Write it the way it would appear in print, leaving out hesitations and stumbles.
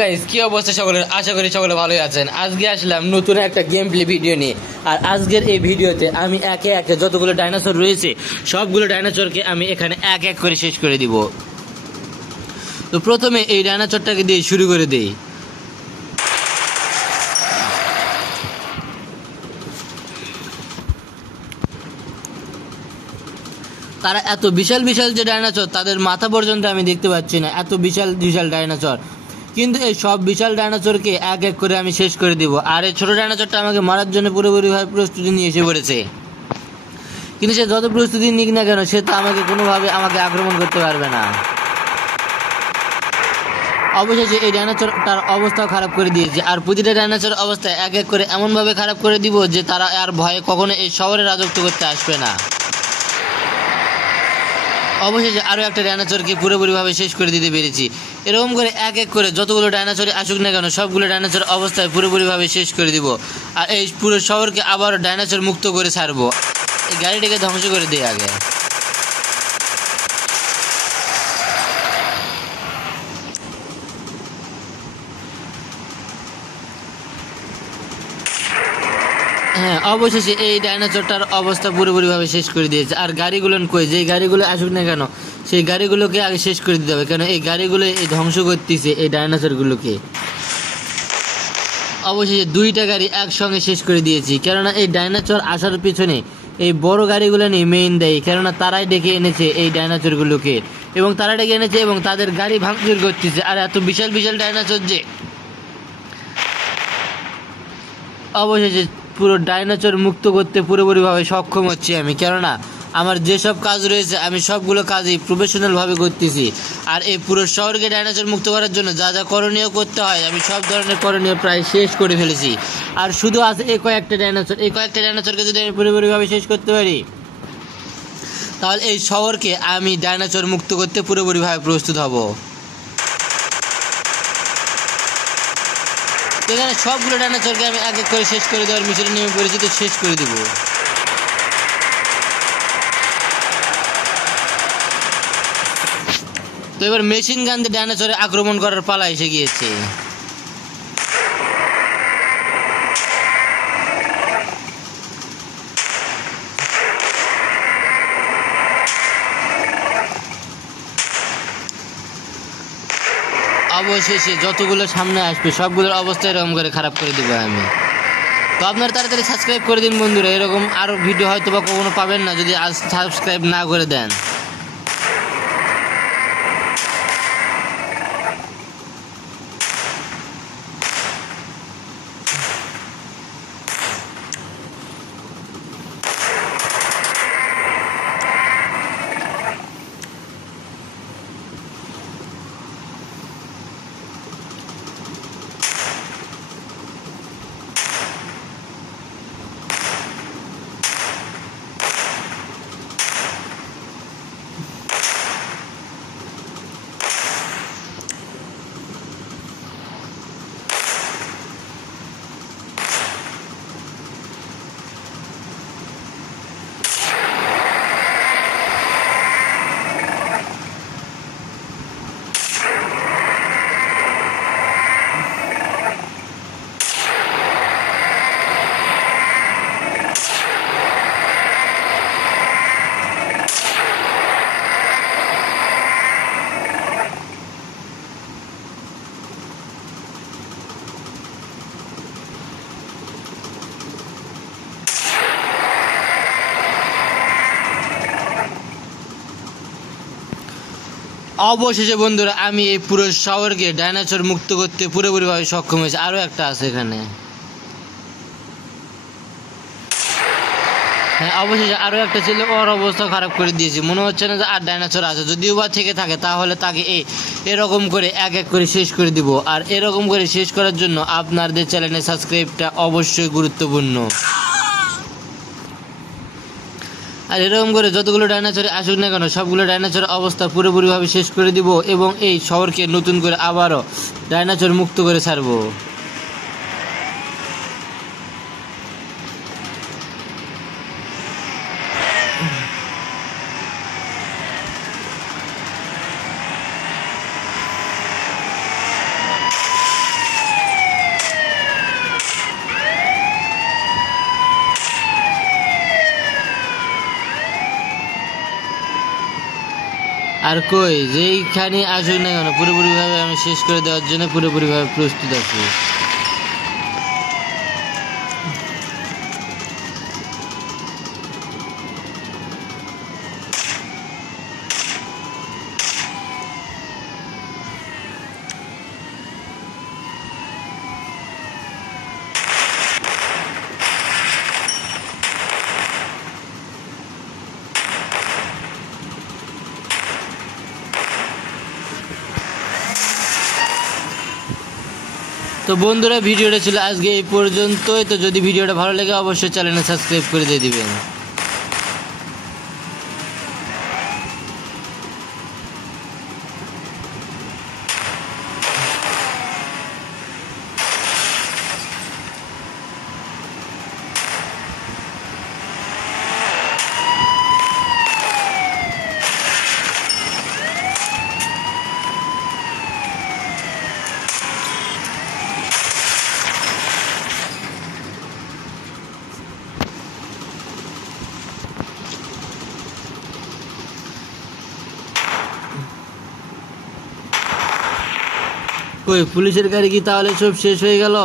Guys কি অবস্থা সকলের, আশা করি সকলে ভালোই আছেন। আজকে আসলাম নতুন একটা গেম প্লে ভিডিও নিয়ে। আর আজকের এই ভিডিওতে আমি একে একে যতগুলো ডাইনোসর রয়েছে সবগুলো ডাইনোসরকে আমি এখানে এক এক করে শেষ করে দিব। তো প্রথমে এই ডাইনোসরটাকে দিয়ে শুরু করে দেই। তারা এত বিশাল বিশাল যে ডাইনোসর, তাদের মাথা পর্যন্ত আমি দেখতে পাচ্ছি না, এত বিশাল বিশাল ডাইনোসর। কিন্তু এই সব বিশাল ডাইনোসরকে এক এক করে আমি শেষ করে দিব। আর এই ছোট ডাইনোসরটা আমাকে মারার জন্য পুরোপুরিভাবে প্রস্তুতি নিয়ে এসে পড়েছে। কিন্তু সে যত প্রস্তুতি নিক না কেন, সে তো আমাকে কোনোভাবে আক্রমণ করতে পারবে না। অবশেষে এই ডাইনোসরটার অবস্থাও খারাপ করে দিয়েছে। আর প্রতিটা ডাইনোসর অবস্থায় এক এক করে এমনভাবে খারাপ করে দিব যে তারা আর ভয়ে কখনো এই শহরে রাজত্ব করতে আসবে না। অবশেষে আরও একটা ডাইনোসরকে পুরোপুরিভাবে শেষ করে দিতে পেরেছি। এরকম করে এক এক করে যতগুলো ডাইনোসর আসুক না কেন, সবগুলো ডাইনোসর অবস্থায় পুরোপুরিভাবে শেষ করে দিব। আর এই পুরো শহরকে আবার ডাইনোসর মুক্ত করে ছাড়বো। এই গাড়িটাকে ধ্বংস করে দিই আগে। হ্যাঁ, অবশেষে এই ডাইনোসরটার অবস্থা পুরোপুরিভাবে শেষ করে দিয়েছে। আর গাড়িগুলো কই, যে গাড়িগুলো আসুক না কেন সেই গাড়িগুলোকে আগে শেষ করে দিতে হবে, কেন এই গাড়িগুলো এই ধ্বংস করতেছে এই ডাইনোসরগুলোকে। অবশেষে দুইটা গাড়ি একসঙ্গে শেষ করে দিয়েছি, কেননা এই ডাইনোসর আসার পিছনে এই বড় গাড়িগুলো নিয়ে মেইন দেয়, কেননা তারাই ডেকে এনেছে এই ডাইনোসরগুলোকে, এবং তারা ডেকে এনেছে এবং তাদের গাড়ি ভাঙচুর করতেছে। আর এত বিশাল বিশাল ডাইনোসর যে অবশেষে পুরো ডাইনোসর মুক্ত করতে পুরোপুরিভাবে সক্ষম হচ্ছি আমি, কেননা আমার যেসব কাজ রয়েছে আমি সবগুলো কাজই প্রফেশনালভাবে করতেছি। আর এই পুরো শহরকে ডাইনোসর মুক্ত করার জন্য যা যা করণীয় করতে হয় আমি সব ধরনের করণীয় প্রায় শেষ করে ফেলেছি। আর শুধু আছে এই কয়েকটা ডাইনোসর। এই কয়েকটা ডাইনোসরকে যদি আমি পুরোপুরিভাবে শেষ করতে পারি, তাহলে এই শহরকে আমি ডাইনোসর মুক্ত করতে পুরোপুরিভাবে প্রস্তুত হব। এখানে সবগুলো ডাইনোসরকে আমি এক এক করে শেষ করে দেওয়ার মিশনে নেমে পড়েছি, তো শেষ করে দিব। তো এবার মেশিন গান দিয়ে ডাইনোসরে আক্রমণ করার পালা এসে গিয়েছে। অবশেষে যতগুলো সামনে আসবে সবগুলোর অবস্থা এরকম করে খারাপ করে দিব আমি। তো আপনারা তাড়াতাড়ি সাবস্ক্রাইব করে দিন বন্ধুরা, এরকম আরও ভিডিও হয়তো বা কখনো পাবেন না যদি আজ সাবস্ক্রাইব না করে দেন। অবশেষে বন্ধুরা আমি এই পুরো শহরকে ডাইনোসর মুক্ত করতে পুরোপুরিভাবে সক্ষম হয়েছি। আরও একটা আছে এখানে। হ্যাঁ, অবশেষে আরও একটা ছিল, ওর অবস্থা খারাপ করে দিয়েছি। মনে হচ্ছে না যে আর ডাইনোসর আছে, যদিও বা থেকে থাকে তাহলে তাকে এরকম করে এক এক করে শেষ করে দিব। আর এরকম করে শেষ করার জন্য আপনাদের চ্যানেলের সাবস্ক্রাইবটা অবশ্যই গুরুত্বপূর্ণ। আর এরকম করে যতগুলো ডাইনোসর আসুক না কেন সবগুলো ডাইনোসর অবস্থা পুরোপুরিভাবে শেষ করে দিব এবং এই শহরকে নতুন করে আবারও ডাইনোসর মুক্ত করে ছাড়বো। আর কই যেইখানে আসুক না কেন পুরোপুরিভাবে আমি শেষ করে দেওয়ার জন্য পুরোপুরিভাবে প্রস্তুত আছি। তো বন্ধুরা, ভিডিওটা ছিল আজকে এই পর্যন্তই। তো যদি ভিডিওটা ভালো লাগে অবশ্যই চ্যানেলটা সাবস্ক্রাইব করে দিয়ে দিবেন। কই পুলিশের গাড়ি কি তাহলে সব শেষ হয়ে গেল?